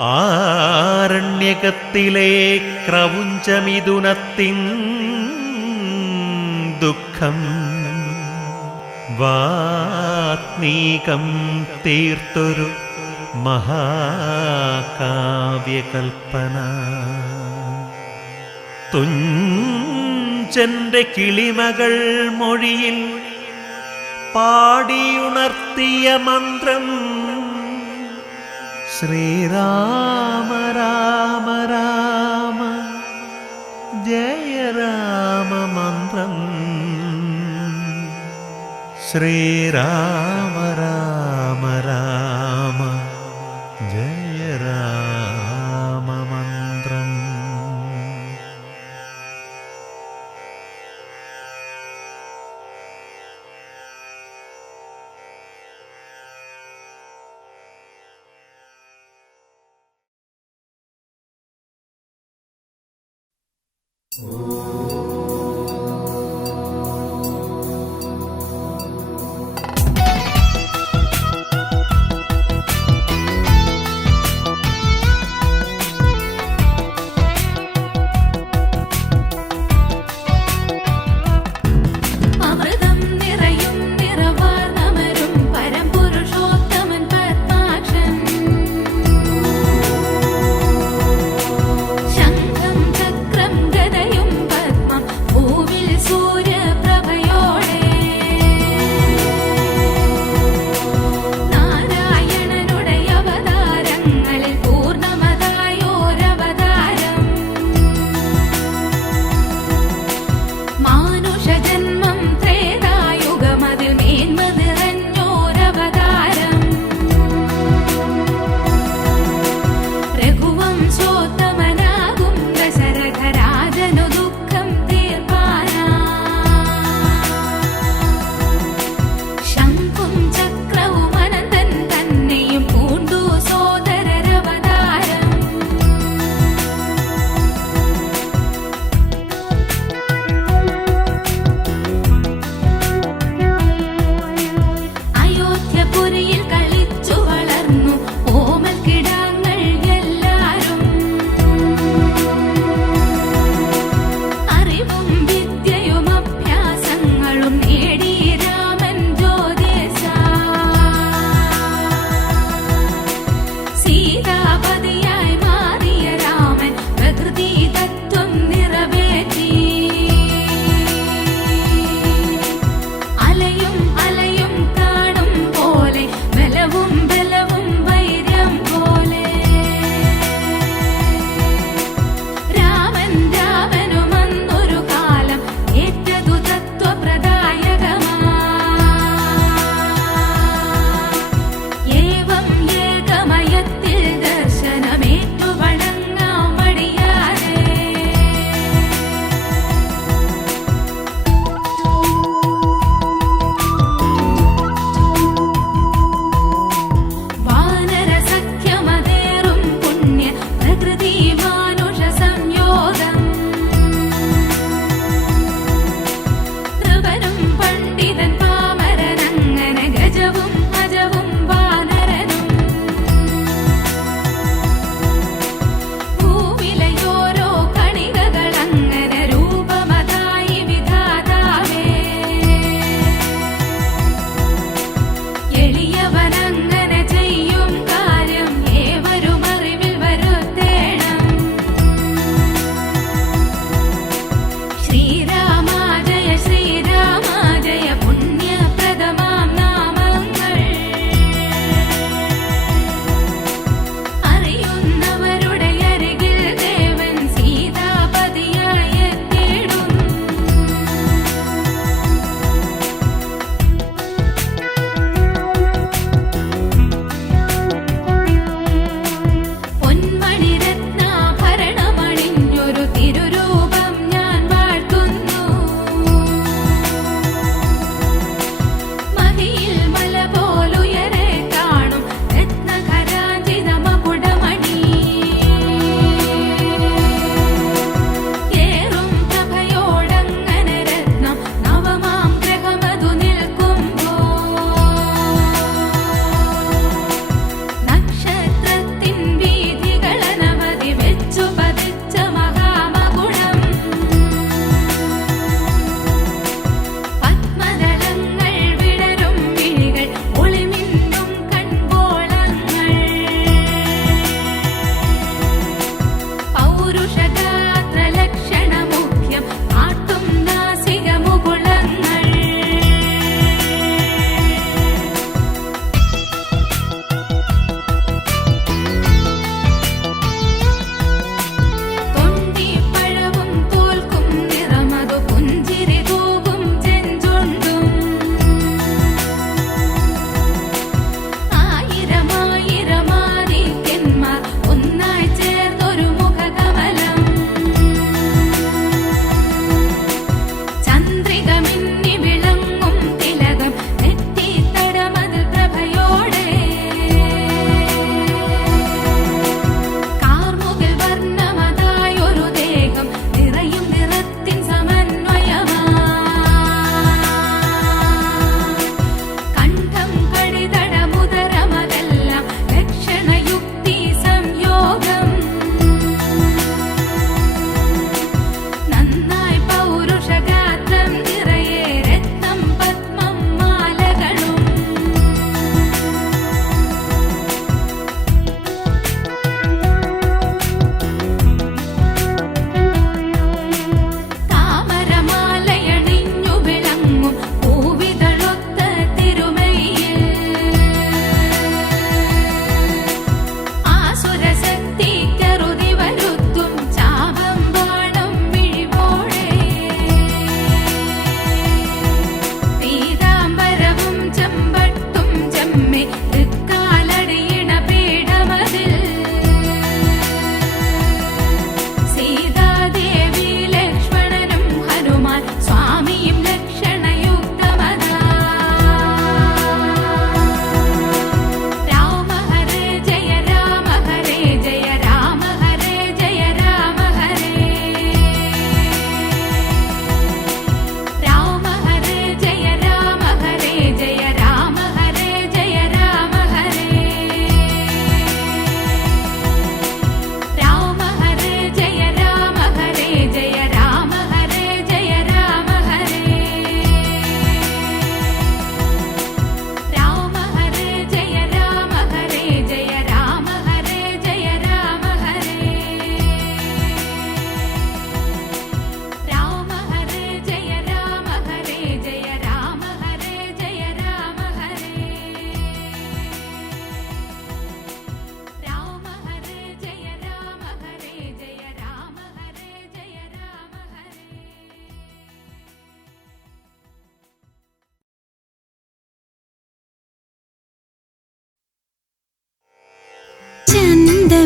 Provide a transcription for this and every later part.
ആരണ്യകത്തിലെ ക്രൗഞ്ചമിഥുനത്തിൻ ദുഃഖം വാത്മീകം തീർത്തൊരു മഹാകാവ്യകൽപ്പന. തുഞ്ചന്റെ കിളിമകൾ മൊഴിയിൽ പാടിയുണർത്തിയ മന്ത്രം ശ്രീരാമ രാമ രാമ ജയ രാമ മന്ത്രം. ശ്രീരാമ രാമ രാമ ജയ രാമ മന്ത്രം. ശംഖം ചക്രം ഗദയും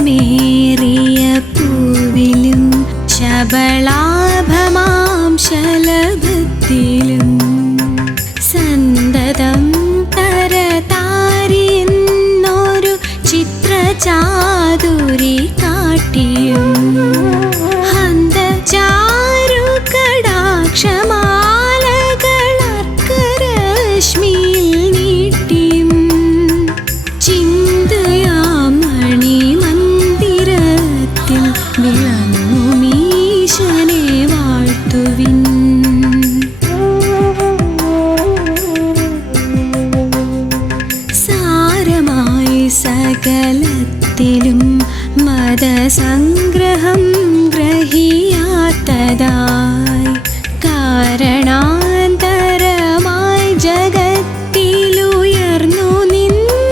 സുഗമേറിയ പൂവിലും ശബളാഭമാം ശലഭത്തിലും സന്തതം തരതാരിയെന്നൊരു ചിത്രചാതുരി കാട്ടിയും ഹന്തചാരു കടാക്ഷമാലകളർക്കരശ്മിയിൽ നീട്ടിയും ചിന്തയാം മണിമന്ദിരത്തിൽ വിളങ്ങുമീശനെ വാഴ്ത്തുവിൻ. സാരമായി സകലത്തിലും മതസംഗ്രഹം ഗ്രഹിയാത്തതായി കാരണാന്തരമായി ജഗത്തിലുയർന്നു നിന്നിടുമൊന്നിനെ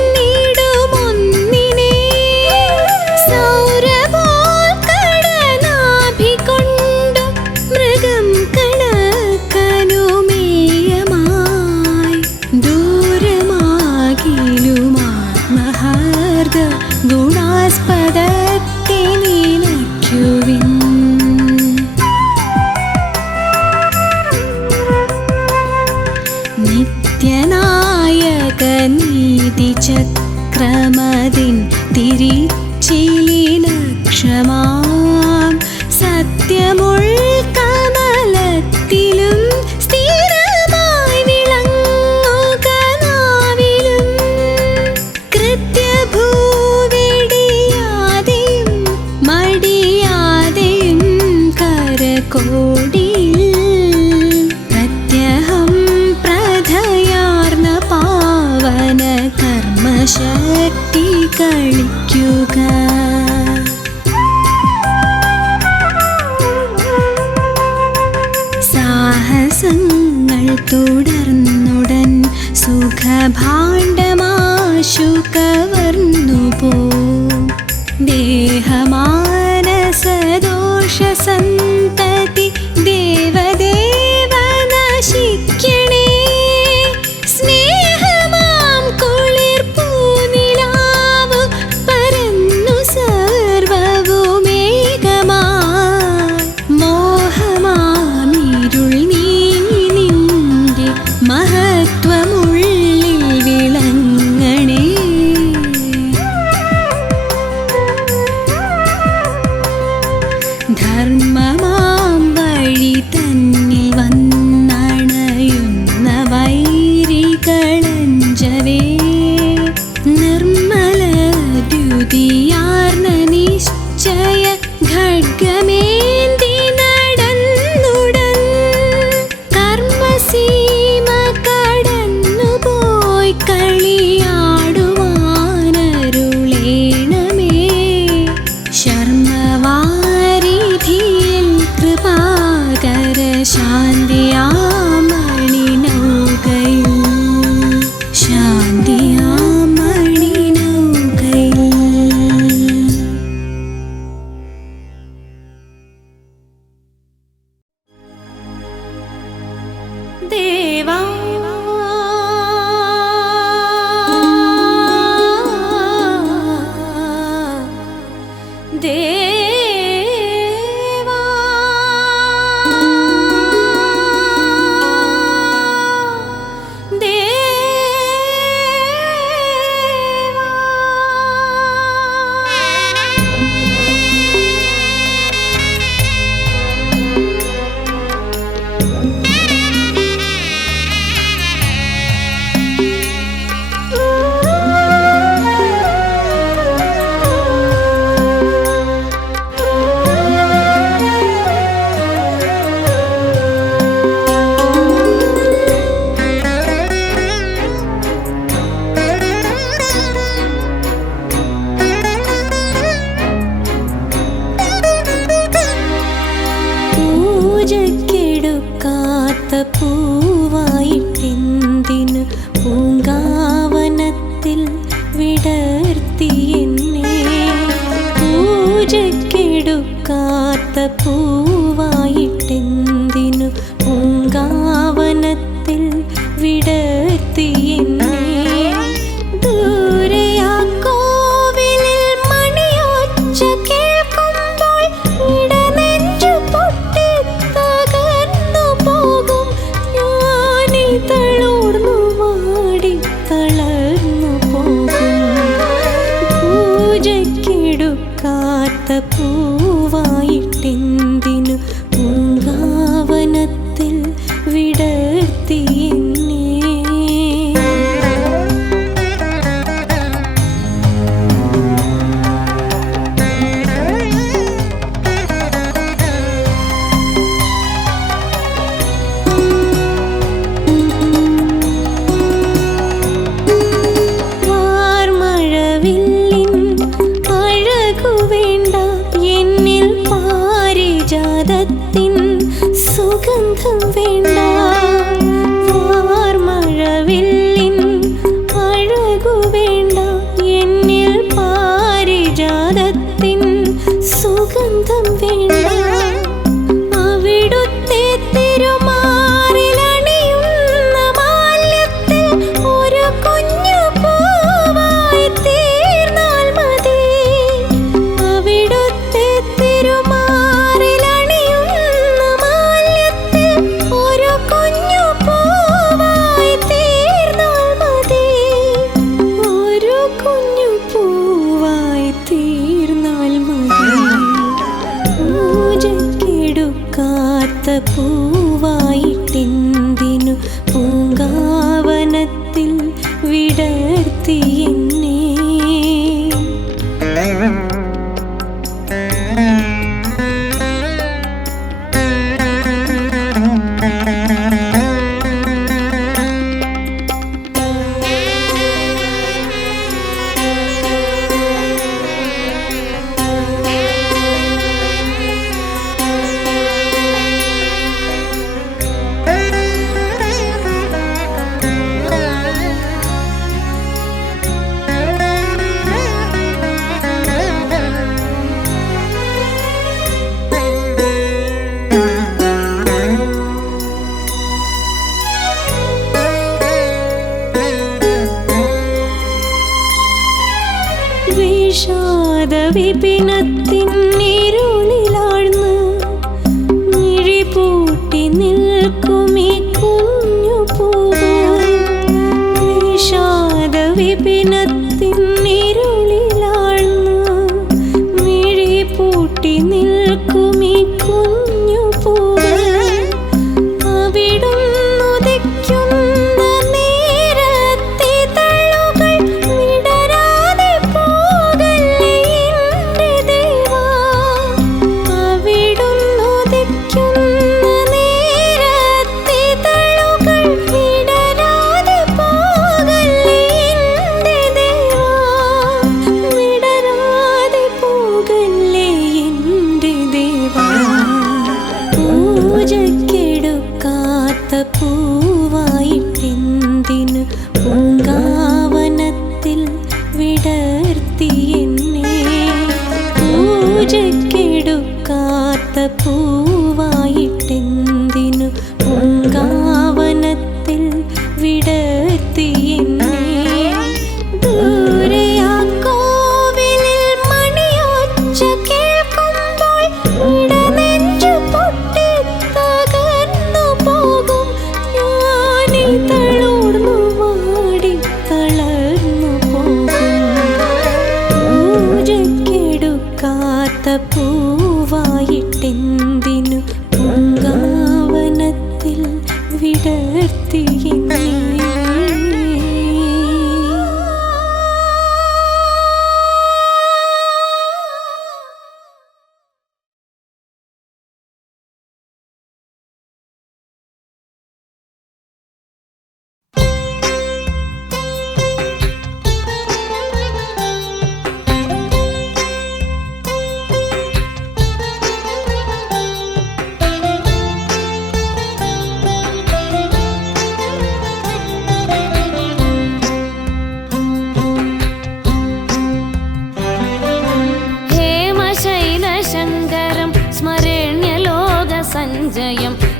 സൗരഭോൽക്കടനാഭികൊണ്ടു മൃഗം കണക്കനുമേയമായി ദൂരമാകിലുമാത്മഹാർദ ഗുണാസ്പദത്തെ നിലയ്ക്കുവിൻ. നിത്യനായക നീതിചക്രമതിൻ തിരിച്ചിലിനക്ഷമാം സത്യമുൾക്കമലത്തിലും സ്ഥിരമായി വിളങ്ങുക നാവിലും കൃത്യഭൂവിടിയാതെയും മടിയാതെയും കരകോടിയിൽ പ്രത്യഹം പ്രധയാർന്ന പാവന കർമ്മശക്തി കളിക്കുക. സാഹസങ്ങൾ തുടർന്നുടൻ സുഖഭാണ്ഡമാശു കവർന്നുപോം ദേഹമാനസദോഷസന്തതി ദേവദേവ നശിക്കണേ. സ്നേഹമാം കുളിർപ്പൂനിലാവു പരന്നു സർവവുമേകമായി മോഹമാമിരുൾ നീങ്ങി നിന്റെ മഹത്വമുള്ളിൽ വിളങ്ങണേ. ധർമ്മമാം വഴി തന്നിൽ വന്നണയുന്ന വൈരികളഞ്ചവേ നിർമ്മല ദ്യുതിയാർന്ന നിശ്ചയ ഖഡ്ഗമേന്തി നടന്നുടൻ കർമ്മസീമ കടന്നുപോയി കളിയാടുവാനരുളേണമേ. ശർമ്മവാരിധിയിൽ കൃപാകര ശാന്തിയാമണിനൗകയിൽ ശാന്തിയാമണിനൗകയിൽ. ദേവാ ദേവാ പൂജക്കെടുക്കാത്ത പൂവായിട്ടെന്തിന് പൂങ്കാവനത്തിൽ വിടർത്തി എന്നെ. പൂജക്കെടുക്കാത്ത പൂവായിട്ടെന്തിനു പൂങ്കാവനത്തിൽ വിടർത്തി എന്നെ. ദൂരെയാ കോവിലിൽ മണിയൊച്ച പൂവായിട്ടെന്തിനു പൂങ്കാവനത്തിൽ വിടർത്തി എന്നെ. സുഗന്ധം വേണ്ട വാർമഴവില്ലിൻ അഴകു വേണ്ട എന്നിൽ പാരിജാതത്തിൻ സുഗന്ധം വേണ്ട. അവിടുത്തെ തിരുമാറിലണിയുന്ന മാല്യത്തിൽ ഒരു കുഞ്ഞു പൂവായി തീർന്നാൽ മതി. അവിടുത്തെ പൂവായിട്ടെന്തിനു പൂങ്കാവനത്തിൽ വിടർത്തി എന്നെ. വിപിനത്തിൻ ഇരുളിലാഴ്ന്ന് മിഴിപൂട്ടി നിൽക്കുമീ കുഞ്ഞു പൂവ്. വിഷാദ വിപിനത്തിൻ ഇരുളിലാഴ്ന്ന് മിഴിപൂട്ടി നിൽക്കുമീ കുഞ്ഞു പൂവ്. അവിടുന്നുദിക്കുന്ന നേരത്തെ തള്ളുകൾ വിടരാതെ പോകല്ലേ എൻ്റെ ദേവാ. അവിടുന്നുദിക്കുന്ന നേരത്തെ തള്ളുകൾ വിടരാതെ പോകല്ലേ എൻ്റെ ദേവാ. വിടരാതെ പോകല്ലേ എൻ്റെ ദേവാ. പൂജക്കെടുക്കാത്ത പൂവായിട്ടെന്തിനു പൂങ്കാവനത്തിൽ വിടർത്തി എന്നെ. പൂജക്കെടുക്കാത്ത പൂവായിട്ടെന്തിനു പൂങ്കാവനത്തിൽ വിടർത്തി എന്നെ. ദൂരെയാ കോവിലിൽ മണിയൊച്ച കേൾക്കുമ്പോൾ ഇടനെഞ്ചു പൊട്ടി തകർന്നു പോകും. ഞാനീ തളർന്നു വാടി തളർന്നു പോകും. പൂജക്കെടുക്കാത്ത പൂവായിട്ടെന്തിനു പൂങ്കാവനത്തിൽ വിടർത്തി എന്നെ.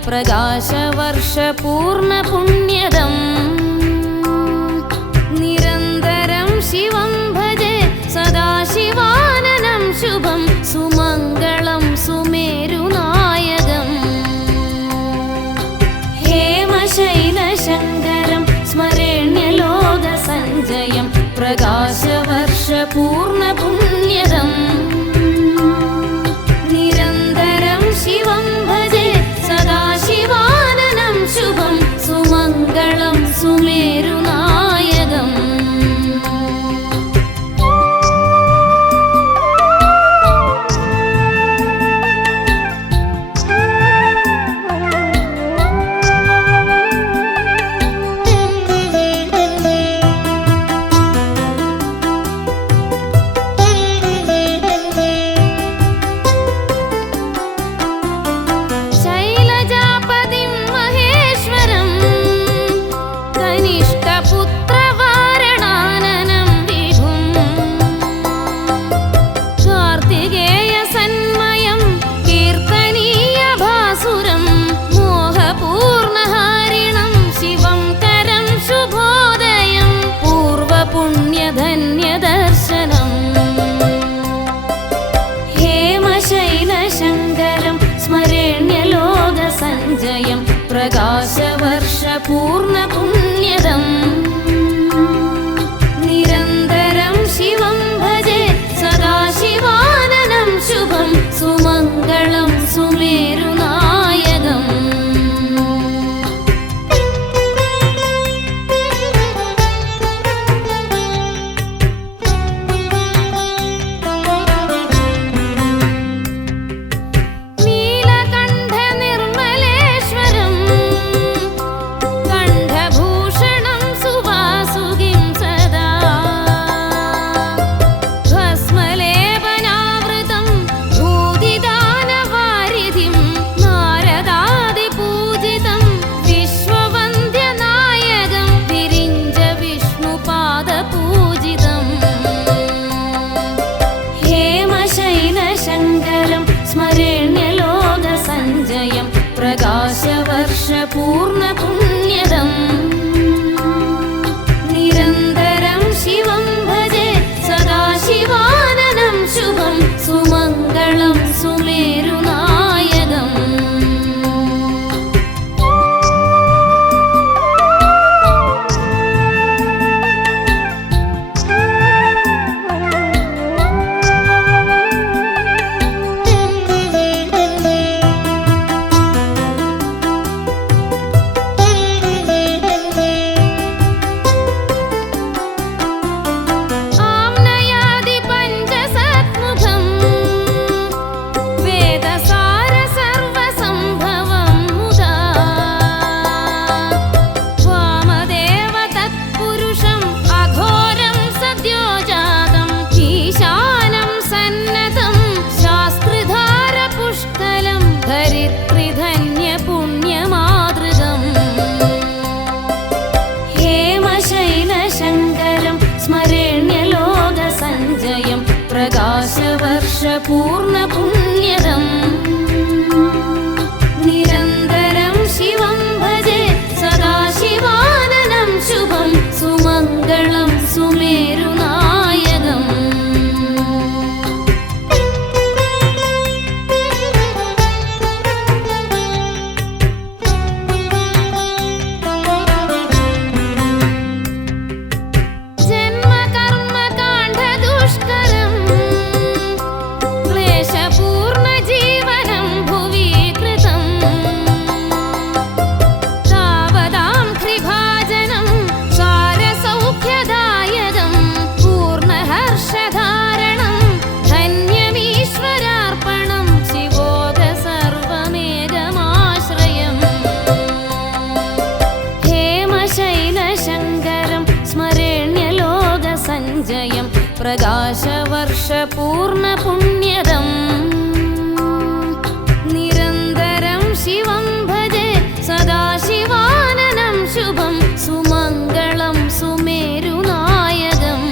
പ്രകാശവർഷപൂർണപുണ്യദം നിരന്തരം ശിവം ഭജെ സദാശിവാനനം ശുഭം സുമംഗളം സുമേരുനായകം. ഹേമശൈലശങ്കരം സ്മരണ്യലോകസഞ്ജയം പ്രകാശവർഷപൂർണപുണ്യദം പ്രകാശവർഷ പൂർണ്ണ പുണ്യദം നിരന്തരം ശിവം ഭജേ സദാശിവാനനം ശുഭം സുമംഗളം സുമേരുനായകം പ്രകാശവർഷ പൂർണ്ണ പുണ്യദം നിരന്തരം ശിവം ഭജേ സദാശിവാനനം ശുഭം സുമംഗളം സുമേരുനായകം പ്രകാശവർഷ പൂർണ്ണ പുണ്യദം നിരന്തരം ശിവം ഭജേ സദാശിവാനനം ശുഭം സുമംഗളം സുമേരുനായകം പ്രകാശവർഷ പൂർണ്ണ പുണ്യദം നിരന്തരം ശിവം ഭജേ സദാശിവാനനം ശുഭം സുമംഗളം സുമേരുനായകം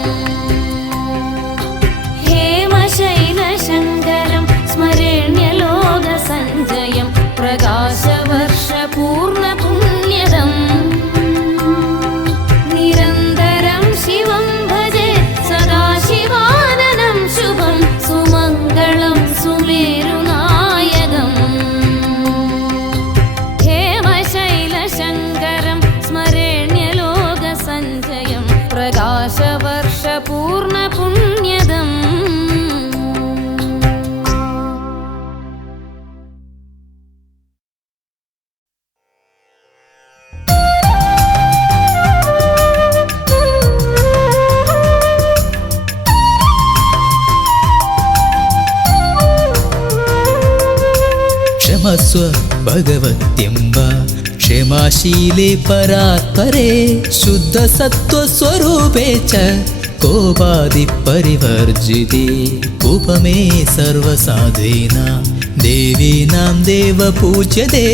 ഹേമശൈലശങ്കരം സ്മരണ്യലോകസഞ്ജയം പ്രകാശവർഷ പൂർണ്ണ പുണ്യദം നിരന്തരം ശിവം ഭജേ സദാശിവാനനം ശുഭം സുമംഗളം സുമേരുനായകം ഹേമശൈലശങ്കരം സ്മരണ്യലോകസഞ്ജയം പ്രകാശവർഷ പൂർണ്ണ പുണ്യദം ക്ഷമസ്വ ഭഗവത്യംബ ക്ഷമാശീലേ പരാത്പരേ ശുദ്ധസത്വസ്വരൂപേ ച കോപാദിപരിവർജിതേ ഉപമേ സർവസാധൂനാം ദേവീനാം ദേവപൂജ്യതേ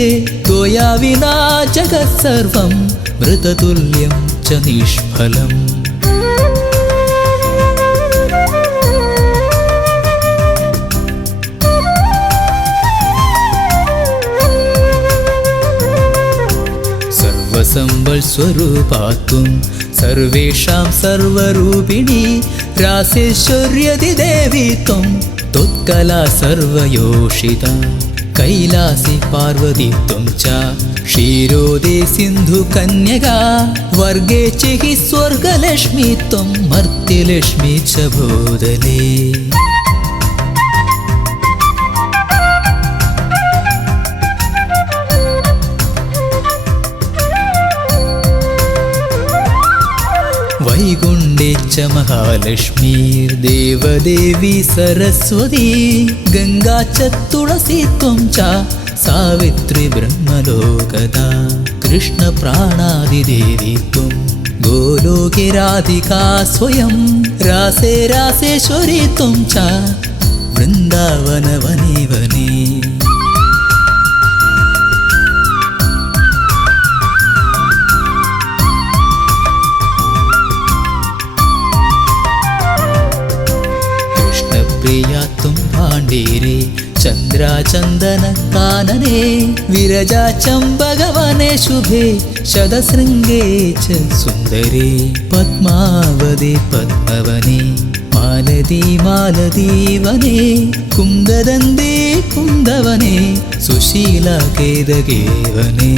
ത്വയാ വിനാ ജഗത്സർവം മൃതതുല്യം ച നിഷ്ഫലം സർവസമ്പൽസ്വരൂപാത്വം സർവേഷാം സർവരൂപിണി രാസേശ്വര്യതി ദേവി ത്വം ത്വത്കലാ സർവയോഷിത कैलासी पार्वती त्वं च क्षीरोदे सिन्धुकन्यका वर्गे च हि स्वर्गलक्ष्मी त्वं मर्त्यलक्ष्मी च भूतले वैकुण्ठे च महालक्ष्मीर्देवदेवी सरस्वती गङ्गा च तुलसी त्वं च सावित्री ब्रह्मलोकदा कृष्णप्राणादिदेवी त्वं गोलोके राधिका स्वयं रासे रासेश्वरी त्वं च वृन्दावन वने वने प्रिया तुम भाण्डेरे चन्द्राचन्दन कानने विरजा चम्बगवने शुभे शतशृङ्गे च सुन्दरे पद्मावते पद्मवने मालती मालतीवने कुन्ददन्ते कुन्दवने सुशीला केदगे वने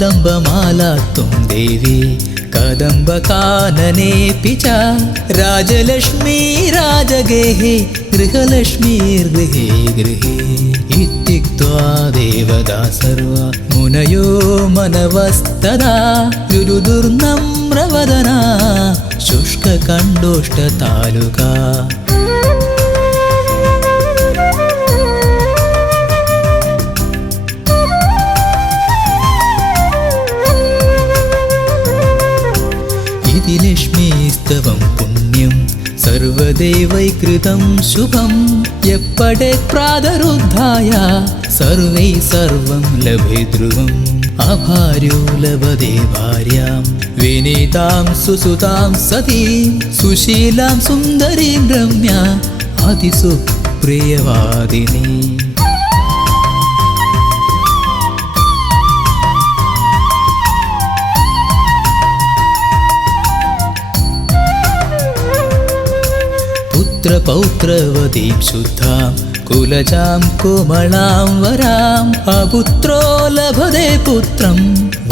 कदम्बमाला त्वं देवी कदम्बकाननेऽपि च राजलक्ष्मी राजगेहे गृहलक्ष्मीर्गृहे गृहे इत्युक्त्वा देवता सर्वा मुनयो मनवस्तदा रुरुदुर्नम्रवदना शुष्ककण्डोष्टतालुका लक्ष्मीस्तवं पुण्यं सर्वदेवैकृतं शुभं यः पठेत् प्रातरुत्थाय सर्वैः सर्वं लभे ध्रुवम् अभार्यो लभते भार्यां विनीतां सुसुतां सतीं सुशीलां सुन्दरीं रम्या अतिसुप्रियवादिनी पौत्रवतीं शुद्धां कुलजां कोमलां वराम् अपुत्रो लभते पुत्रं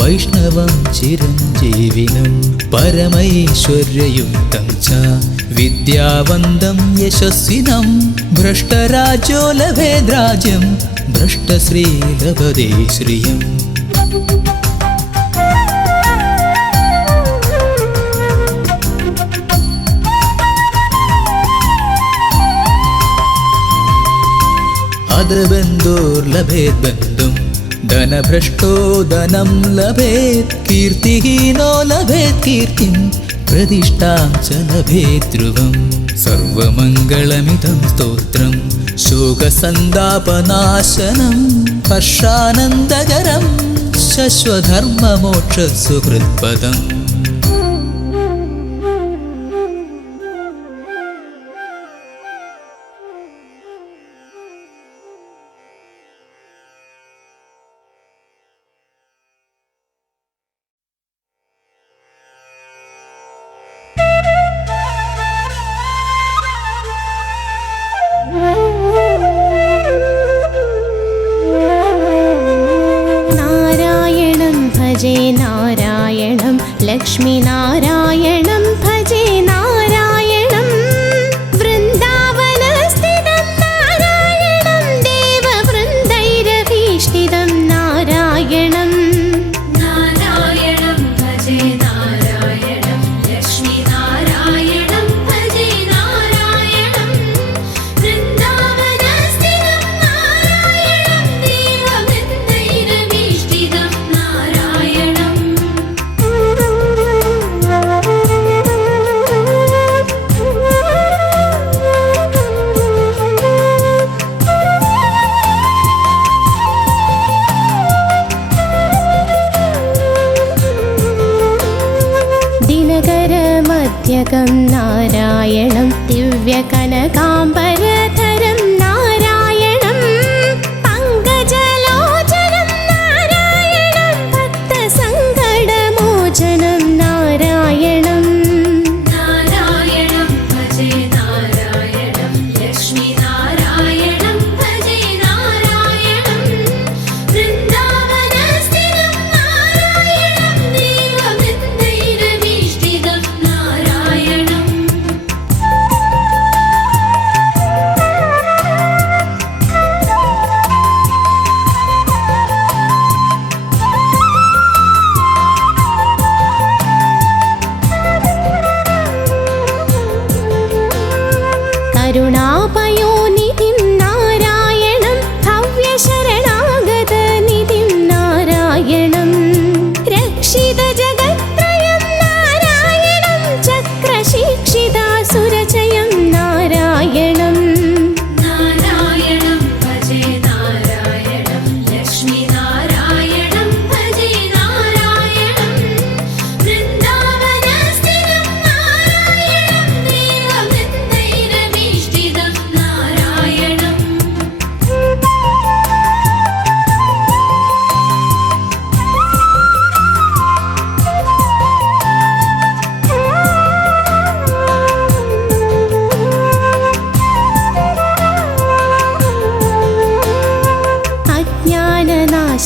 वैष्णवं चिरञ्जीविनं परमैश्वर्ययुक्तं च विद्यावन्तं यशस्विनं भ्रष्टराज्यो लभेद् राज्यं भ्रष्टश्री लभते श्रियम् बन्धुर्लभेत् बन्धुं धनभ्रष्टो धनं लभेत् कीर्तिहीनो लभेत् कीर्तिं प्रतिष्ठां च लभेत् ध्रुवं सर्वमङ्गलमिदं स्तोत्रं शोकसन्तापनाशनं हर्षानन्दकरं शश्वधर्ममोक्षसुहृत्पदम् नारायणं लक्ष्मीनारायणं भजे नारायणं वृन्दावनस्थितं नारायणं देववृन्दैरभीष्टितं नारायणं नारायणं भजे नारायणं लक्ष्मीनारायणं भजे नारायणं वृन्दावनस्थितं नारायणं देववृन्दैरभीष्टितं नारायणम् दिनकरमध्यकं नारायणं दिव्यकनकाम्बरधरं नारायणं पङ्कजलोचनं नारायणं भक्तसङ्ग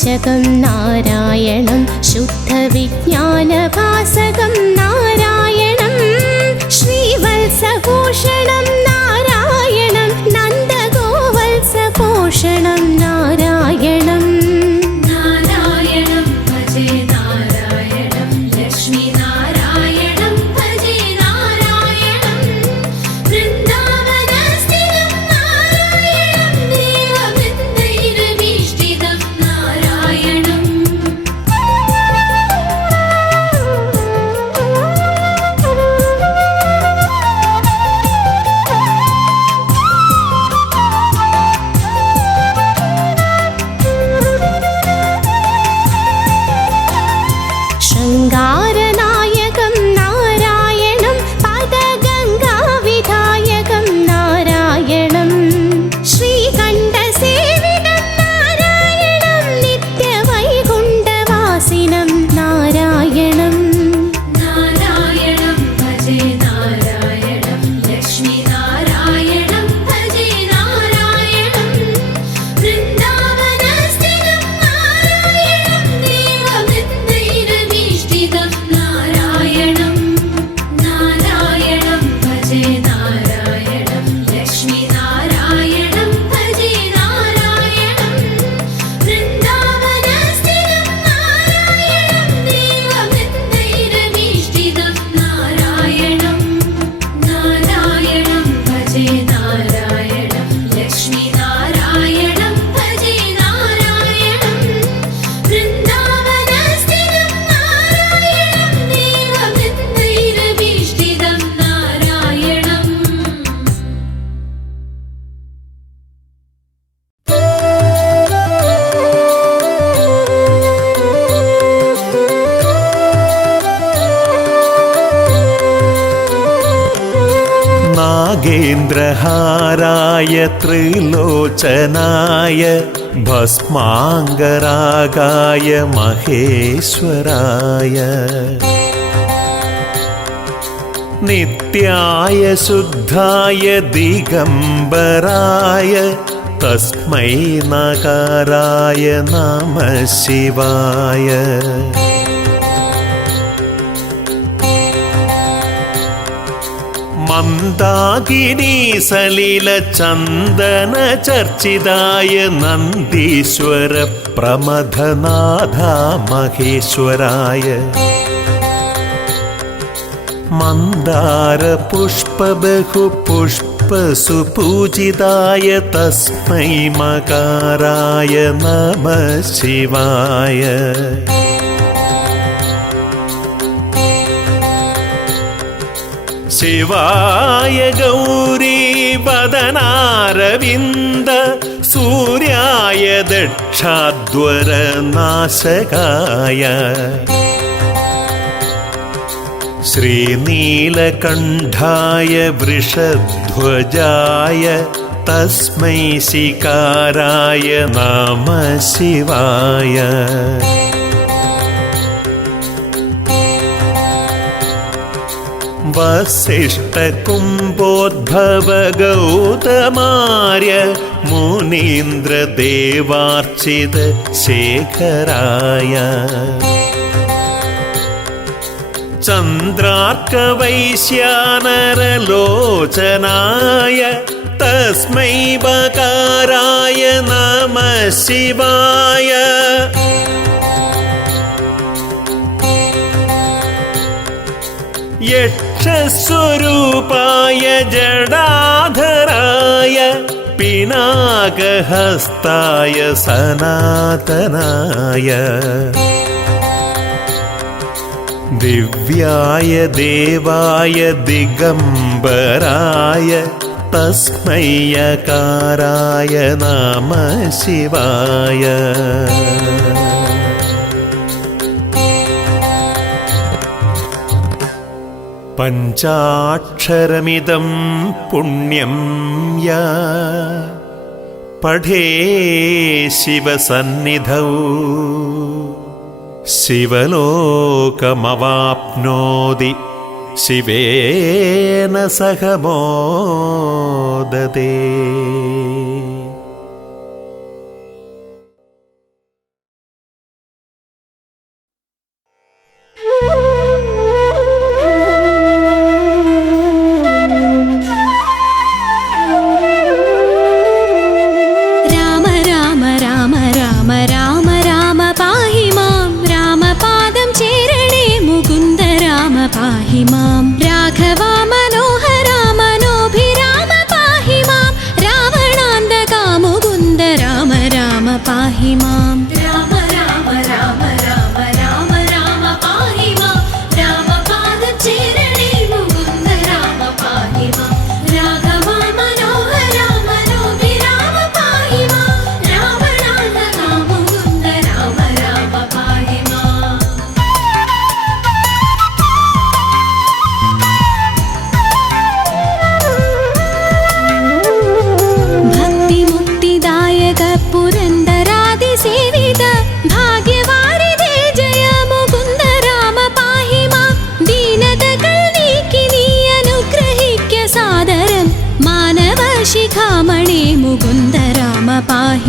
നാശകം നാരായണം ശുദ്ധവിജ്ഞാനഭാസകം നാരായണം ശ്രീവത്സഭൂഷണം നാരായണം നന്ദഗോവത്സപോഷണം നാരായണം നാരായണം ഭജേ നാരായണം ലക്ഷ്മി നാരായണം ഭജേ നാരായണം വൃന്ദാവനസ്ഥിതം നാരായണം ദേവവൃന്ദൈരഭീഷ്ടിതം നാരായണം ശൃംഗാരനായകം നാരായണം പദഗംഗാവിധായകം നാരായണം ശ്രീകണ്ഠസേവിതം നാരായണം നിത്യവൈകുണ്ഠവാസിനം നാരായണം നാരായണം ഭജേ നാരായണം ലക്ഷ്മി നാരായണം ഭജേ നാരായണം വൃന്ദാവനസ്ഥിതം നാരായണം ദേവവൃന്ദൈരഭീഷ്ടിതം നാരായണം നാരായണം ഭജേ നാരായണം ലക്ഷ്മി നാരായണം ഭജേ നാരായണം വൃന്ദാവനസ്ഥിതം നാരായണം ദേവവൃന്ദൈരഭീഷ്ടിതം നാരായണം നാരായണം ഭജേ നാരായണം ലക്ഷ്മി നാരായണം ഭജേ നാരായണം വൃന്ദാവനസ്ഥിതം നാരായണം ദേവവൃന്ദൈരഭീഷ്ടിതം നാരായണം നാഗേന്ദ്രഹാരായ ത്രിലോചനായ ഭസ്മാംഗരാഗായ മഹേശ്വരായ നിത്യായ ശുദ്ധായ ദിഗംബരായ തസ്മൈ നകാരായ നമഃ ശിവായ മന്ദാകിനി സലില ചന്ദന ചർച്ചിതായ നന്ദീശ്വര പ്രമഥനാഥ മഹേശ്വരായ മന്ദാര പുഷ്പ ബഹു പുഷ്പ സുപൂജിതായ തസ്മൈ മകാരായ നമഃ ശിവായ ശിവായ ഗൗരീ വദനാരവിന്ദ സൂര്യായ ദക്ഷാധ്വര നാശകായ ശ്രീനീലകണ്ഠായ വൃഷധ്വജായ തസ്മൈ ശികാരായ നമഃ ശിവായ വസിഷ്ഠകുംഭോദ്ഭവ ഗൗതമാര്യ മുനീന്ദ്രദേവാർച്ചിത ശേഖരായ ചന്ദ്രാർക്കവൈശ്യാനരലോചനായ തസ്മൈ ബകാരായ നമഃ ശിവായ യക്ഷസ്വരൂപായ ജടാധരായ പിനാകഹസ്തായ സനാതനായ ദിവ്യായ ദേവായ ദിഗംബരായ തസ്മൈ യകാരായ നമഃ ശിവായ പഞ്ചാക്ഷരമിദം പുണ്യം യാ പഠേ ശിവസന്നിധൗ ശിവലോകമവാപ്നോതി ശിവേന സഹ മോദതേ.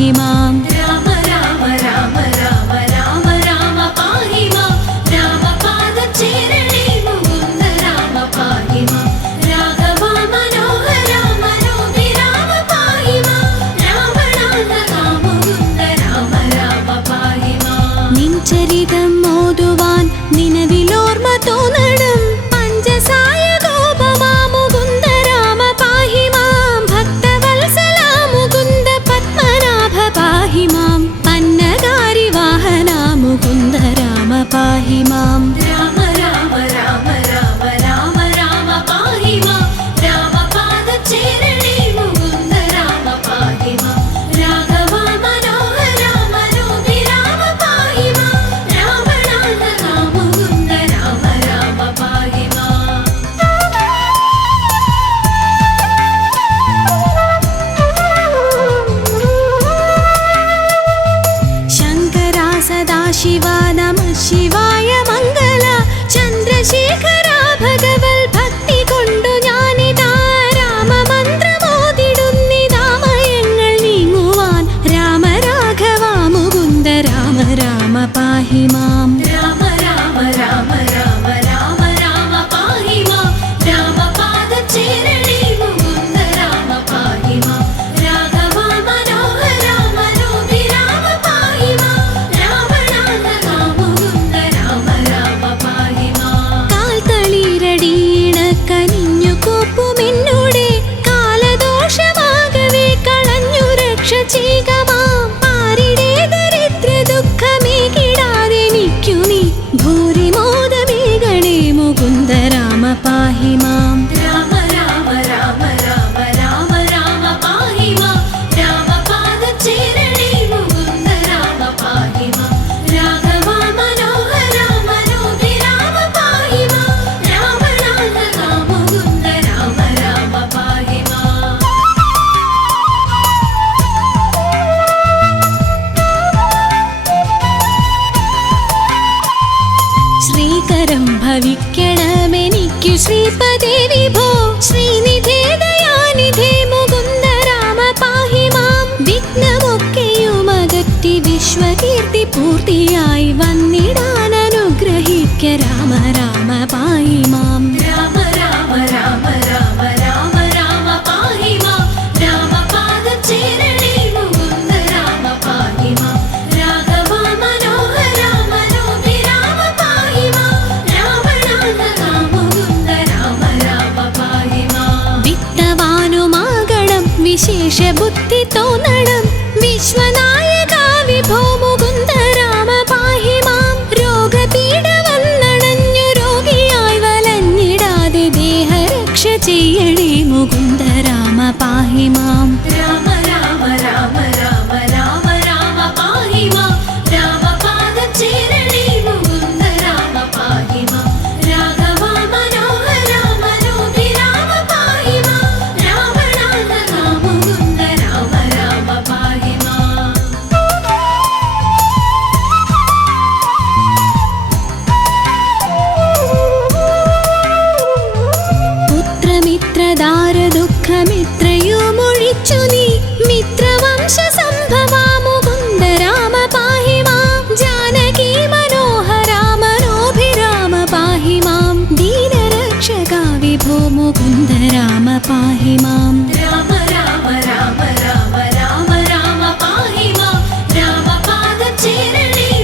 പാഹി മാം രാമ രാമ രാമ രാമ രാമ രാമ പാഹി മാം രാമപാദചേരണേ മുകുന്ദ രാമ പാഹി മാം രാഘവ മനോഹര മനോഭിരാമ പാഹി മാം രാവണാന്തക മുകുന്ദ രാമ രാമ പാഹി മാം നിൻ ചരിതം മോതുവാൻ നിലവിലോർമ്മ തോന്നണം പഞ്ചസായ ഗോപമാ മുകുന്ദ രാമ പാഹി മാം ഭക്തവത്സല മുകുന്ദ പത്മനാഭ പാഹി മാം പന്നഗാരി വാഹന മുകുന്ദ രാമ പാഹി മാം രാമ രാമ രാമ രാമ രാമ രാമ പാഹി മാം രാമപാദചേരണേ മുകുന്ദ രാമ പാഹി മാം രാഘവ മനോഹര മനോഭിരാമ പാഹി മാം രാവണാന്തക മുകുന്ദ രാമ രാമ പാഹി മാം ശങ്കരാ സദാശിവ നമഃ ശിവായ മംഗള ചന്ദ്രശേഖര ഭഗവൽ ഭക്തി കൊണ്ടു ഞാനിതാ രാമമന്ത്രമോതിടുന്നിതാമയങ്ങൾ നീങ്ങുവാൻ രാമ രാഘവ മുകുന്ദ രാമ രാമ പാഹി മാം രാമ രാമ രാമ രാമ രാമ രാമ പാഹി മാം രാമപാദചേരണേ മുകുന്ദ രാമ പാഹി മാം രാഘവ മനോഹര മനോഭിരാമ പാഹി മാം രാവണാന്തക മുകുന്ദ രാമ രാമ പാഹി മാം കാൽത്തളിരടീണ കനിഞ്ഞു കോപ്പുമെന്നോടെ കാലദോഷമാകവേ കളഞ്ഞു രക്ഷ ചെയ്യുക മാം ആരുടെ ദരിദ്ര ദുഃഖമേകിടാതെനിക്കു നീ ഭൂരിമോദമേകണേ മുകുന്ദ രാമ പാഹി മാം രാമ രാമ രാമ രാമ രാമ രാമ പാഹി മാം രാമപാദചേരണേ മുകുന്ദ രാമ പാഹി മാം രാഘവ മനോഹര മനോഭിരാമ പാഹി മാം രാവണാന്തക മുകുന്ദ രാമ രാമ പാഹി മാം ശ്രീകരം ഭവിക്കണമെനിക്കു ശ്രീപദേ വിഭോ ശ്രീനിധേ ദയാനിധേ മുകുന്ദ രാമ പാഹി മാം വിഘ്നമൊക്കെയും അകറ്റി വിശ്വകീർത്തി പൂർത്തിയായി വന്നിടാൻ അനുഗ്രഹിക്ക രാമ രാമ പാഹി മാം രാമ രാമ രാമ രാമ രാമ രാമ പാഹി മാം രാമപാദചേരണേ മുകുന്ദ രാമ പാഹി മാം രാഘവ മനോഹര മനോഭിരാമ പാഹി മാം രാവണാന്തക മുകുന്ദ രാമ രാമ പാഹി മാം വിത്തവാനുമാകണം വിശേഷ ബുദ്ധി തോന്നണം വിശ്വനായക വിഭോ മുകുന്ദ രാമ പാഹി മാം രോഗപീഡ വന്നണഞ്ഞു രോഗിയായി വലഞ്ഞിടാതെ ദേഹരക്ഷ ചെയ്യണേ മുകുന്ദ രാമ പാഹി മാം രാമ രാമ രാമ രാമ രാമ രാമ പാഹി മാം രാമപാദചേരണേ മുകുന്ദ രാമ പാഹി മാം രാഘവ മനോഹര മനോഭിരാമ പാഹി മാം രാവണാന്തക മുകുന്ദ രാമ രാമ പാഹി മാം പുത്രമിത്രദാര ദുഃഖമിത്രയുമൊഴിച്ചു നീ മിത്രവംശ സംഭവാ മുകുന്ദ രാമ പാഹി മാം ജാനകി മനോഹര മനോഭിരാമ പാഹി മാം ദീനരക്ഷക വിഭോ മുകുന്ദ രാമ പാഹി മാം രാമ രാമ രാമ രാമ രാമ രാമ പാഹി മാം രാമപാദചേരണേ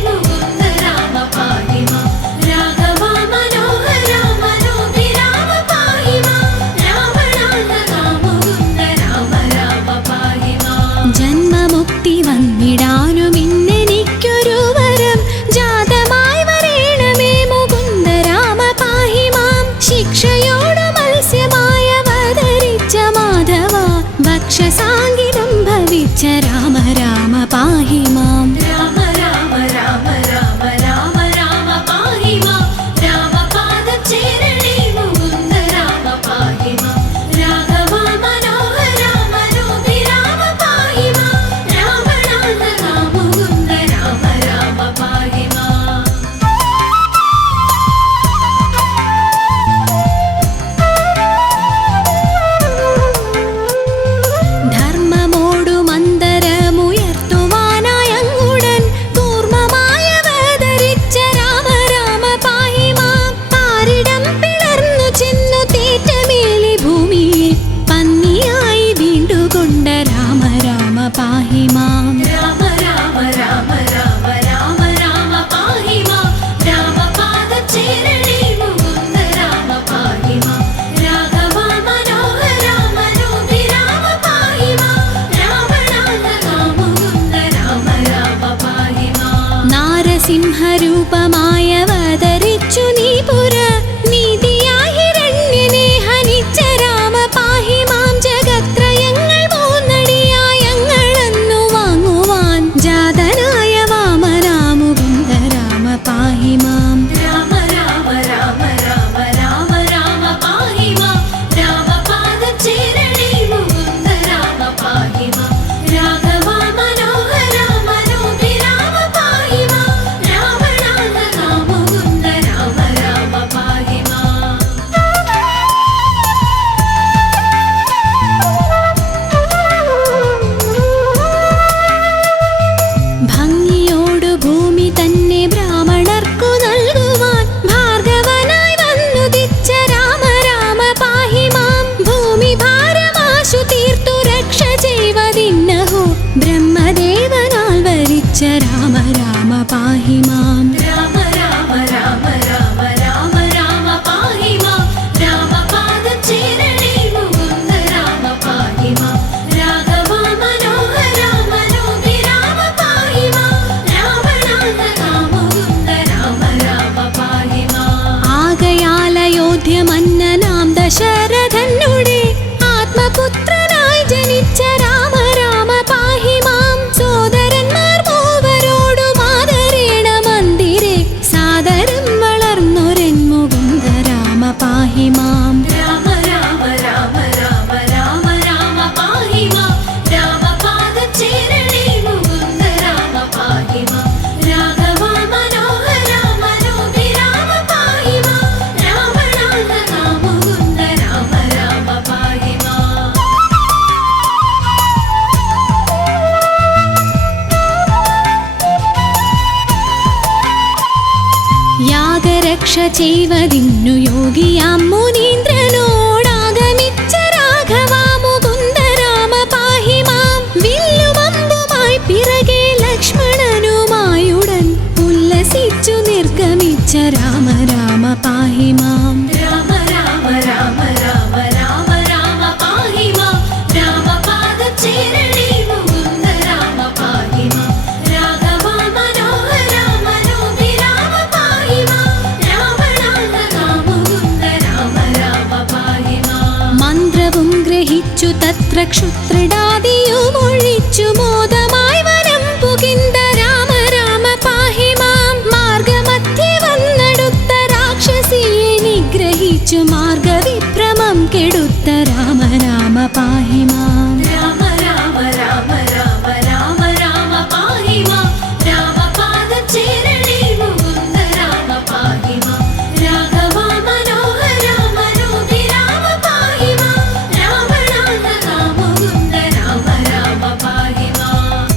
മുകുന്ദ രാമ പാഹി മാം രാഘവ മനോഹര മനോഭിരാമ പാഹി മാം രാവണാന്തക മുകുന്ദ രാമ രാമ പാഹി മാം ജന്മമുക്തി വന്നിടാനും ഇന്നെനിക്കൊരു വരം ജാതമായി വരേണമേ മുകുന്ദ രാമ പാഹി മാം ശിക്ഷയോട് മത്സ്യമായ അവതരിച്ച മാധവ സ്വരൂപമായ അവതരിച്ചു നീ പുര നീതിയായി ഹിരണ്യനെ ഹനിച്ച രാമ പാഹി മാം ജഗത്രയങ്ങൾ മൂന്നടിയായങ്ങളെന്നു വാങ്ങുവാൻ ജാതനായ വാമനാമുകുന്ദ രാമ പാഹി മാം രാമ രാമ രാമ രാമ രാമ രാമ പാഹി മാം രാമപാദചേരണേ മുകുന്ദ രാമ പാഹി മാം രാഘവ മനോഹര മനോഭിരാമ പാഹി മാം രാവണാന്തക മുകുന്ദ രാമ രാമ പാഹി മാം ഭംഗിയോടു ഭൂമി തന്നെ ബ്രാഹ്മണർക്കു നൽകുവാൻ ഭാർഗവനായി വന്നുദിച്ച രാമ രാമ പാഹി മാം ഭൂമി ഭാരമാശു തീർത്തു രക്ഷ ചെയ്വതിന്നഹോ ബ്രഹ്മദേവനാൽ വരിച്ച രാമ രാമ പാഹി മാം രാമ രാമ രാമ രാമ രാമ രാമ പാഹി മാം രാമപാദചേരണേ മുകുന്ദ രാമ പാഹി മാം രാഘവ മനോഹര മനോഭിരാമ പാഹി മാം രാവണാന്തക മുകുന്ദ രാമ രാമ പാഹി മാം ആകയാൽ അയോധ്യ മന്നനാം ദശരഥനുടെ ആത്മപുത്രനായി ജനിച്ച രാമ രാമ പാഹി മാം സോദരന്മാർ മൂവരോടും ആദരേണ മന്ദിരെ സാദരം വളർന്നൊരൻ മുകുന്ദ രാമ പാഹി മാം രാമ രാമ രാമ രാമ രാമ രാമ പാഹി മാം രാമപാദചേരണേ മുകുന്ദ രാമ പാഹി മാം രാഘവ മനോഹര മനോഭിരാമ പാഹി മാം രാവണാന്തക മുകുന്ദ രാമ രാമ പാഹി മാം യാഗരക്ഷ ചെയ്വതിന്നു യോഗിയാം മുനീന്ദ്രനോടാഗമിച്ച രാഘവ മുകുന്ദ രാമ പാഹി മാം വില്ലുമമ്പുമായി പിറകെ ലക്ഷ്മണനുമായുടൻ ഉല്ലസിച്ചു നിർഗമിച്ച രാമ രാമ പാഹി മാം രാമ രാമ രാമ രാമ രാമ രാമ പാഹി മാം രാമപാദചേരണേ മുകുന്ദ രാമ പാഹി മാം രാഘവ മനോഹര മനോഭിരാമ പാഹി മാം രാവണാന്തക മുകുന്ദ രാമ രാമ പാഹി മാം മന്ത്രവും ഗ്രഹിച്ചു തത്ര ക്ഷുത്രിടാദിയും ഒഴിച്ചു മോദമായി വനം പുകിന്ദ രാമ രാമ പാഹി മാം മാർഗമധ്യേ വന്നടുത്ത രാക്ഷസിയെ നിഗ്രഹിച്ചു മാർഗവിഭ്രമം കെടുത്ത രാമ രാമ പാഹി മാം രാമ രാമ രാമ രാമ രാമ രാമ പാഹി മാം രാമപാദചേരണേ മുകുന്ദ രാമ പാഹി മാം രാഘവ മനോഹര മനോഭിരാമ പാഹി മാം രാവണാന്തക മുകുന്ദ രാമ രാമ പാഹി മാം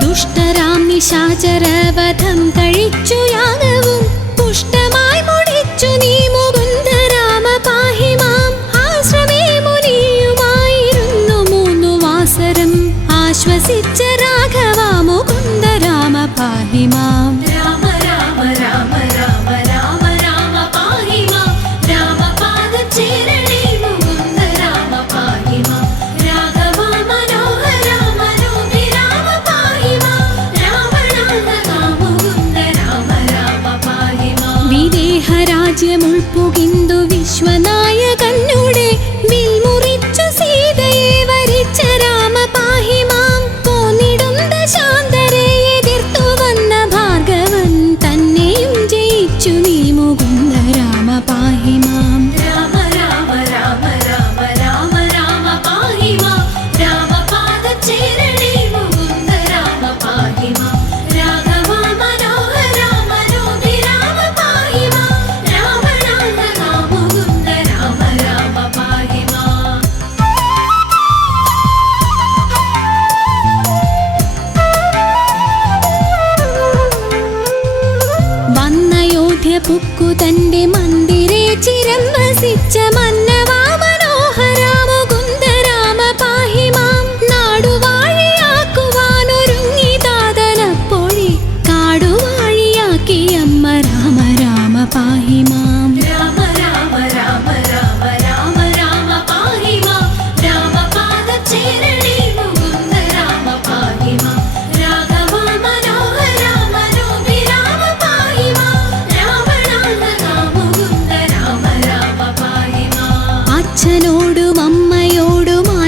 ദുഷ്ടരാം നിശാചരവധം കഴിച്ചു യാഗവും പുഷ്ടമായി മുടിച്ചു നീ മുകുന്ദ രാമ പാഹി മാം ആശ്രമേ മുനിയുമായിരുന്നു 3 വാസരം ആശ്വസിച്ച രാഘവ മുകുന്ദ രാമ പാഹി മാം രാമ രാമ രാമ രാമ രാമ രാമ പാഹി മാം രാമപാദചേരണേ മുകുന്ദ രാമ പാഹി മാം രാഘവ മനോഹര മനോഭിരാമ പാഹി മാം രാവണാന്തക മുകുന്ദ രാമ രാമ പാഹി മാം വിദേഹരാജ്യമുൾപ്പുകിന്തു വിശ്വനായകനുടെ വിൽമുറിച്ചു സീതയെ വരിച്ച രാമ പാഹി മാം പോന്നിടും ദശാന്തരെ എതിർത്തു വന്ന ഭാർഗവൻ തന്നെയും ജയിച്ചു നീ മുകുന്ദ രാമ പാഹി മാം രാമ രാമ രാമ രാമ രാമ രാമ പാഹി മാം രാമപാദചേരണേ മുകുന്ദ രാമ പാഹി മാം രാഘവ മനോഹര മനോഭിരാമ പാഹി മാം രാവണാന്തക മുകുന്ദ രാമ രാമ പാഹി മാം വന്നയോധ്യ പുക്കു തന്റെ മന്ദിരെ ചിരം വസിച്ച മന്നവാ മനോഹര മുകുന്ദ രാമ പാഹി മാം നാടുവാഴിയാക്കുവാനൊരുങ്ങി താതനപ്പോഴേ കാടുവാഴിയാക്കി അമ്മ രാമ രാമ പാഹി മാം രാമ രാമ രാമ രാമ രാമ രാമ പാഹി മാം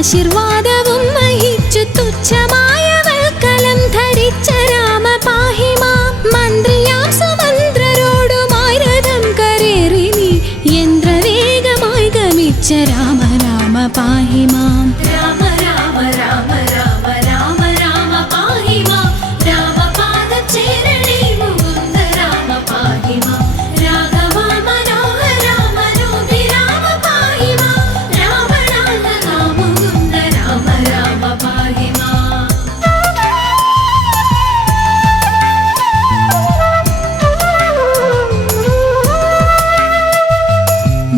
ആശീർവാദവും വഹിച്ചു തുച്ഛമായവൾക്കലം ധരിച്ച രാമ പാഹി മാം. മന്ത്രിയാം സുമന്ത്രരോടുമായി രഥം കരേറി നീ യന്ത്രവേഗമായി ഗമിച്ച രാമ രാമ പാഹി മാം. രാമ രാമ രാമ രാമ രാമ രാമ പാഹി മാം. രാമപാദചേരണേ മുകുന്ദ രാമ പാഹി മാം. രാഘവ മനോഹര മനോഭിരാമ പാഹി മാം. രാവണാന്തക മുകുന്ദ രാമ രാമ പാഹി മാം.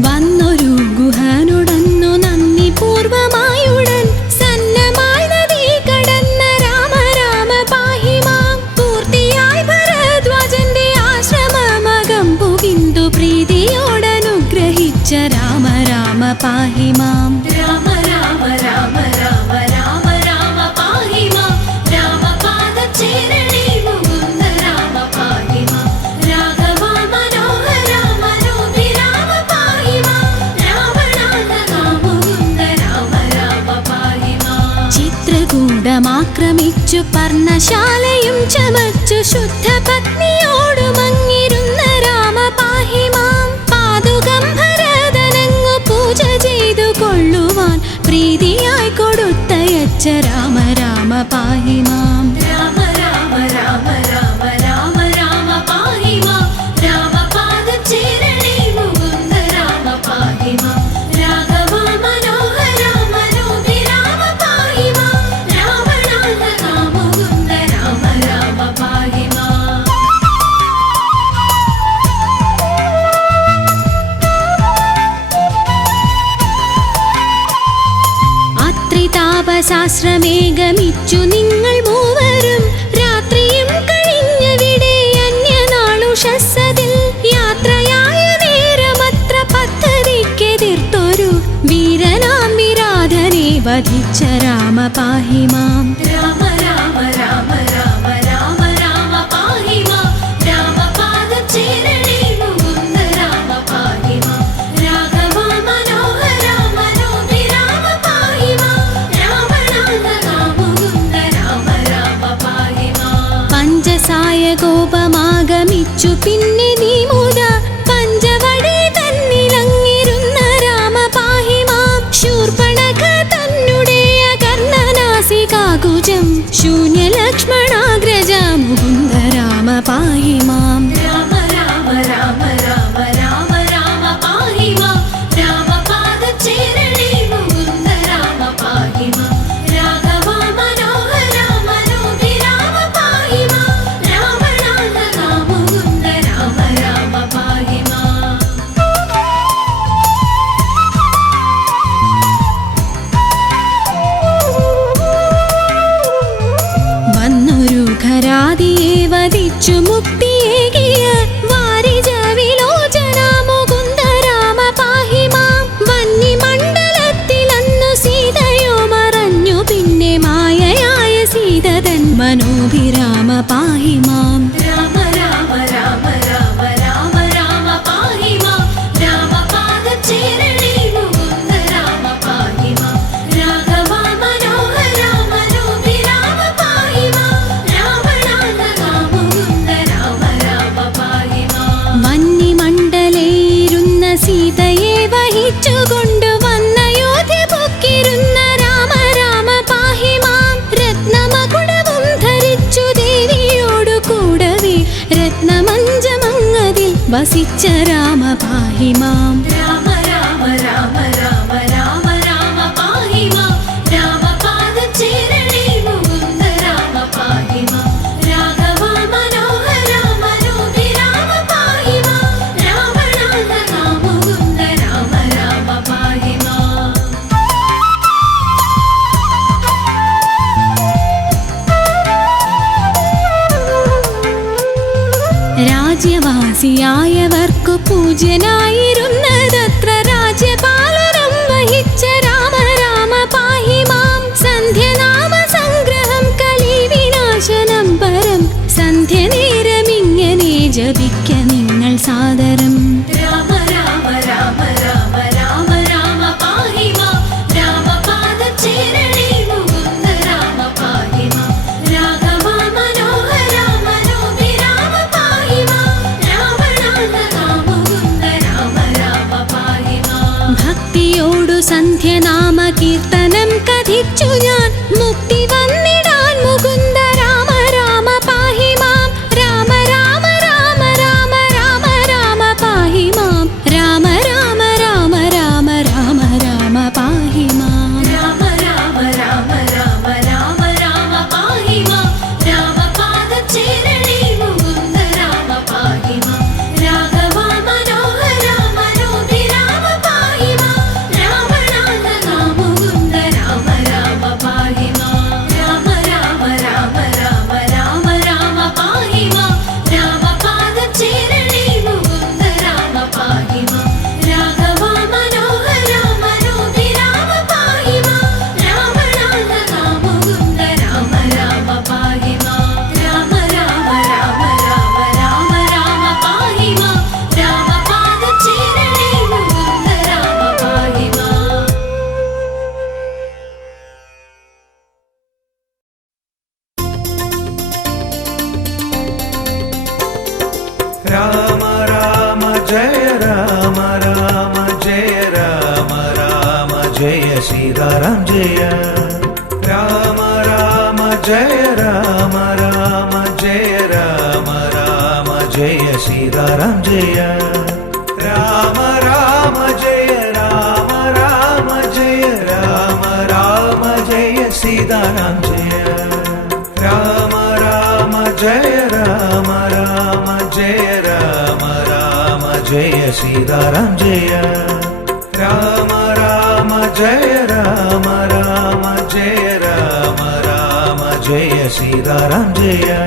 വന്നൊരു ഗുഹനുടന്നു നന്ദി പൂർവമായുടൻ സന്നമായി നദി കടന്ന രാമ രാമ പാഹി മാം. പൂർത്തിയായി ഭരദ്വാജന്റെ ആശ്രമമകമ്പു ബിന്ദു പ്രീതിയോടനുഗ്രഹിച്ച രാമ രാമ പാഹി മാം. രാമ രാമ രാമ രാമ രാമ രാമ പാഹി മാം. രാമപാദചേരണേ മുകുന്ദ രാമ പാഹി മാം. രാഘവ മനോഹര മനോഭിരാമ പാഹി മാം. രാവണാന്തക മുകുന്ദ രാമ രാമ പാഹി മാം. ചിത്രകൂടമാക്രമിച്ചു പർണശാലയും ചമച്ചു ശുദ്ധ പത്നിയോടുമങ്ങിരുന്ന രാമ പാഹി മാം. പാതുകം ഭരതനങ്ങു പൂജ ചെയ്തു കൊള്ളുവാൻ പ്രീതിയായി കൊടുത്തയച്ച രാമ രാമ പാഹി മാം. രാമ രാമ രാമ രാമ രാമ രാമ പാഹി മാം. രാമപാദചേരണേ മുകുന്ദ രാമ പാഹി മാം. രാഘവ മനോഹര മനോഭിരാമ പാഹി മാം. രാവണാന്തക മുകുന്ദ രാമ രാമ പാഹി മാം. അത്രിതാപശാസ്ത്രമേ ഗമിച്ചു നിങ്ങൾ മൂവരും. രാത്രിയും കഴിഞ്ഞവിടെ അന്യനാളുഷസ്സതിൽ യാത്രയായ നേരമത്ര പദ്ധതിക്കെതിർത്തൊരു വീരനാം വിരാധനെ വധിച്ച രാമ പാഹി മാം. രാമ രാമ രാമ രാമ രാമ രാമ പാഹി മാം. രാമപാദചേരണേ മുകുന്ദ രാമ പാഹി മാം. രാഘവ മനോഹര മനോഭിരാമ പാഹി മാം. രാവണാന്തക മുകുന്ദ രാമ രാമ പാഹി മാം. പഞ്ചസായ കോപമാഗമിച്ചു പിന്നെ നീ മുത പഞ്ചവടി തന്നിലങ്ങിരുന്ന രാമ പാഹി മാം. ശൂർപ്പണഖ തന്നുടേയ കർണനാസികാകുജം ശൂന്യലക്ഷ്മണാഗ്രജ മുകുന്ദ രാമ പാഹി മാം. രാമ രാമ രാമ രാമ രാമ രാമ പാഹി മാം. രാമപാദചേരണേ മുകുന്ദ രാമ പാഹി മാം. രാഘവ മനോഹര മനോഭിരാമ പാഹി മാം. രാവണാന്തക മുകുന്ദ രാമ രാമ പാഹി മാം. വന്നൊരു ഖരാദിയെ വധിച്ചു മുക്തിയേകിയ വാരിജ വിലോചന മുകുന്ദ രാമ പാഹി മാം. വന്യമണ്ഡലത്തിലന്നു സീതയോ മറഞ്ഞു പിന്നെ മായയായ സീതതൻ മനോഭിരാമ പാഹി മാം. രാമ രാമ രാമ രാമ രാമ രാമ പാഹി മാം. രാമപാദചേരണേ മുകുന്ദ രാമ പാഹി മാം. രാഘവ മനോഹര മനോഭിരാമ പാഹി മാം. രാവണാന്തക മുകുന്ദ രാമ രാമ പാഹി മാം. വന്യമണ്ഡലയിരുന്ന സീതയെ വഹിച്ചുകൊണ്ടു വന്നയോധ്യ പൊക്കിരുന്ന രാമ രാമ പാഹി മാം. രത്നമകുടവും ധരിച്ചു ദേവിയോടു കൂടവേ രത്നമഞ്ചമങ്ങതിൽ വസിച്ച രാമ പാഹി മാം. രാമ രാമ രാമ രാമ രാമ രാമ പാഹി മാം. രാമപാദചേരണേ മുകുന്ദ രാമ പാഹി മാം. രാഘവ മനോഹര മനോഭിരാമ പാഹി മാം. രാവണാന്തക മുകുന്ദ രാമ രാമ പാഹി മാം. രാജ്യവാസിയായവർക്കു പൂജ്യനായിരുന്നതത്ര രാജ്യപാലനം വഹിച്ച രാമ രാമ പാഹി മാം. സന്ധ്യനാമ സംഗ്രഹം കലി വിനാശനം പരം സന്ധ്യനേരമിങ്ങനെ ജപിക്ക നിങ്ങൾ സാദരം. രാമ രാമ രാമ രാമ രാമ രാമ പാഹി മാം. രാമപാദചേരണേ जय राम राम जय राम राम जय राम राम जय सीताराम जय राम राम जय राम राम जय राम राम जय सीताराम जय राम राम जय राम राम जय राम राम जय सीताराम जय राम राम जय राम राम जय राम राम जय सीताराम जय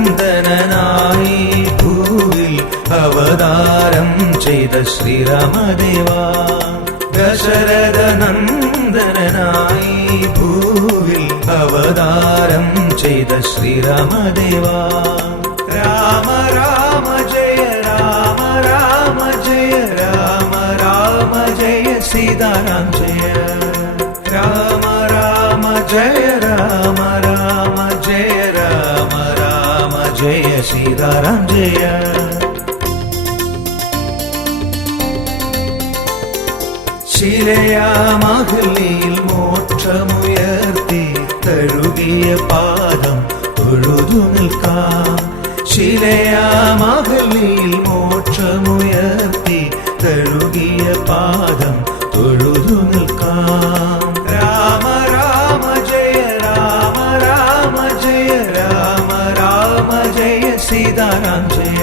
ദശരഥനന്ദനായി ഭൂവിൽ അവതാരം ചെയ്ത ശ്രീരാമദേവാ ദശരഥനന്ദനായി ഭൂവിൽ അവതാരം ചെയ്ത ശ്രീരാമദേവാ രാമ രാമ ജയ രാമ രാമ ജയ രാമ രാമ ജയ സീതാരാം ജയ രാമ രാമ ജയ രാമ രാമ ജയ രാമ രാമ ജയ സീതാരാം ജയ ശിലയാമഹല്ലിയിൽ മോക്ഷമുയർത്തി തഴുകിയ പാദം തൊഴുതു നിൽക്കാം ശിലയാമഹല്ലിയിൽ മോക്ഷമുയർത്തി തഴുകിയ പാദം തൊഴുതു നിൽക്കാം രാമ രാമ ജയ രാമ രാമ ജയ രാമ രാമ ജയ സീതാരാം ജയ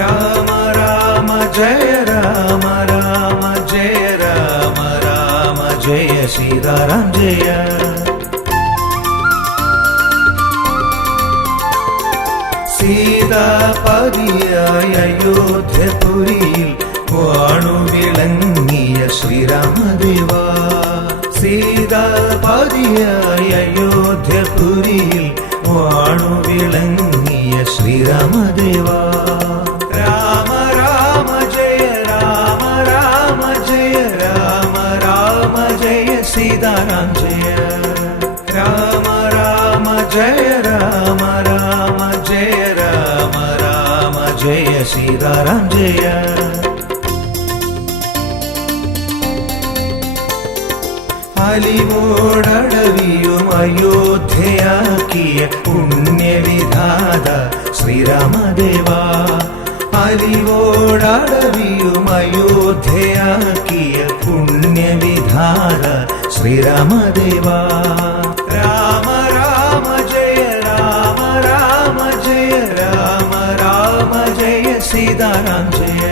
രാമ രാമ ജയ രാമ രാമ ജയ രാമ രാമ ജയ സീതാരാം ജയ സീതാപതിയായ അയോധ്യപുരിയിൽ വാണുവിളങ്ങിയ ശ്രീരാമദേവാ സീതാപതിയായ അയോധ്യപുരിയിൽ വാണുവിളങ്ങിയ ശ്രീരാമദേവാ രാമ രാമ ജയ രാമ രാമ ജയ രാമ രാമ ജയ സീതാരാം ജയ രാമ രാമ ജയ രാമ രാമ ജയ രാമ രാമ ജയ സീതാരാം ജയ അലിവോടടവിയും അയോധ്യയാക്കിയ പുണ്യവിധാത ശ്രീരാമദേവാ അലിവോടടവിയും അയോധ്യയാക്കിയ പുണ്യവിധാത ശ്രീരാമദേവാ രാമ രാമ ജയ രാമ രാമ ജയ രാമ രാമ ജയ സീതാരാം ജയ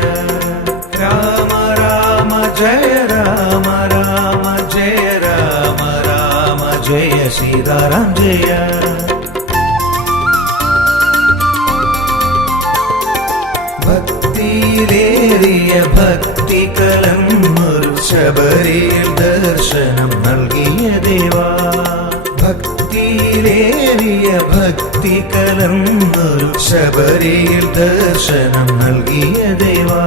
രാമ രാമ ജയ രാമ രാമ ജയ രാമ രാമ ജയ സീതാരാം ജയ ഭക്തിയിലേറിയ ഭക്തി കലർന്നൊരു ശബരിയിൽ ദർശനം നൽകിയ ദേവാ ഭക്തിയിലേറിയ ഭക്തി കലർന്നൊരു ശബരിയിൽ ദർശനം നൽകിയ ദേവാ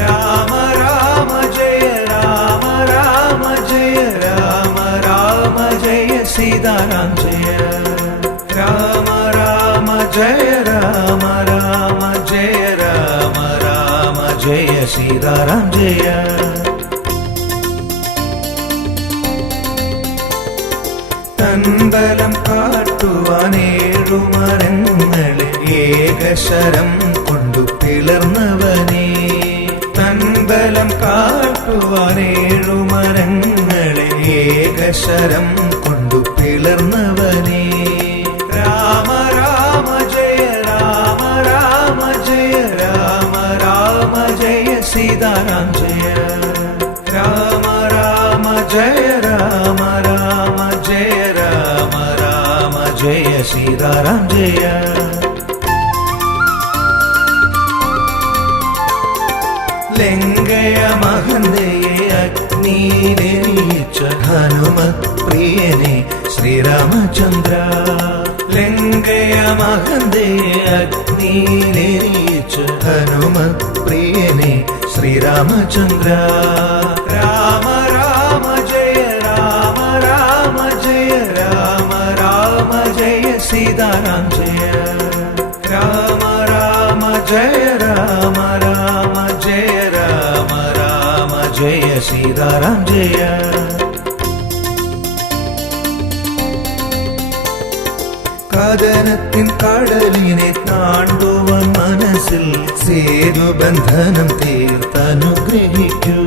രാമ രാമ ജയ രാമ രാമ ജയ രാമ രാമ ജയ സീതാരാം ജയ രാമ രാമ ജയ രാമ രാമ ജയ രാമ രാമ ജയ സീതാരാം ജയ തൻബലം കാട്ടുവാനേഴുമരങ്ങളെ ഏകശരം കൊണ്ടു പിളർന്നവനേ തൻബലം കാട്ടുവാനേഴുമരങ്ങളെ ഏകശരം കൊണ്ടു പിളർന്നവനേ രാമ രാമ ജയ രാമ രാമ ജയ രാമ രാമ ജയ സീതാരാം ജയ രാമ രാമ ജയ രാമ രാമ ജയ രാമ രാമ ജയ സീതാരാം ജയ ലങ്കയ മഹന്തയെ അഗ്നിയിലെരിയിച്ച ഹനുമത് പ്രിയനെ ശ്രീരാമചന്ദ്ര ലങ്കയ മഹന്തയെ അഗ്നിയിലെരിയിച്ച ഹനുമത് പ്രിയനെ ശ്രീരാമചന്ദ്ര രാമ രാമ ജയ രാമ രാമ ജയ രാമ രാമ ജയ സീതാരാം ജയ രാമ രാമ ജയ രാമ സീതാറാം ജയ. കഥനത്തിൻ കടലിനെ താണ്ടുവാൻ മനസ്സിൽ സേതുബന്ധനം തീർത്തനുഗ്രഹിക്കൂ.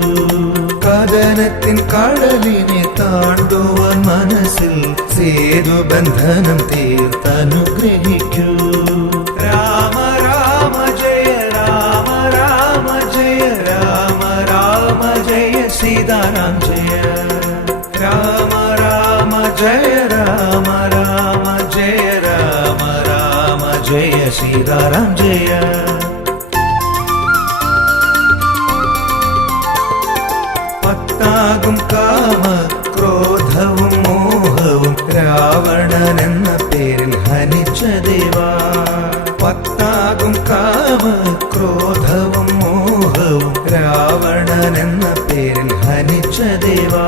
കഥനത്തിൻ കടലിനെ താണ്ടുവാൻ മനസ്സിൽ സേതുബന്ധനം തീർത്തനുഗ്രഹിക്കൂ. രാമ രാമ ജയ രാമ രാമ ജയ രാമ രാമ ജയ സീതാറാം ജയ. രാമ രാമ ജയ രാമ രാമ ജയ രാമ രാമ ജയ സീതാറാം ജയ. പത്താകും കാമ ക്രോധവും മോഹവും രാവണൻ എന്ന പേരിൽ ഹനിച്ച ദേവാ. പത്താകും കാമ ക്രോധവും മോഹവും രാവണൻ എന്ന പേരിൽ ഹനിച്ച ദേവാ.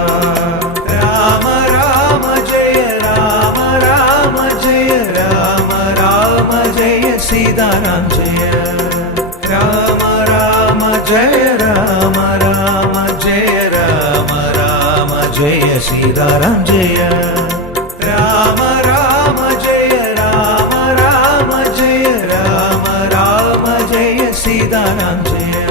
രാമ രാമ ജയ രാമ രാമ ജയ രാമ രാമ ജയ സീതാറാം ജയ. രാമ രാമ ജയ രാമ രാമ ജയ രാമ രാമ ജയ സീതാറാം ജയ. രാമ രാമ ജയ രാമ രാമ ജയ രാമ രാമ ജയ സീതാറാം ജയ.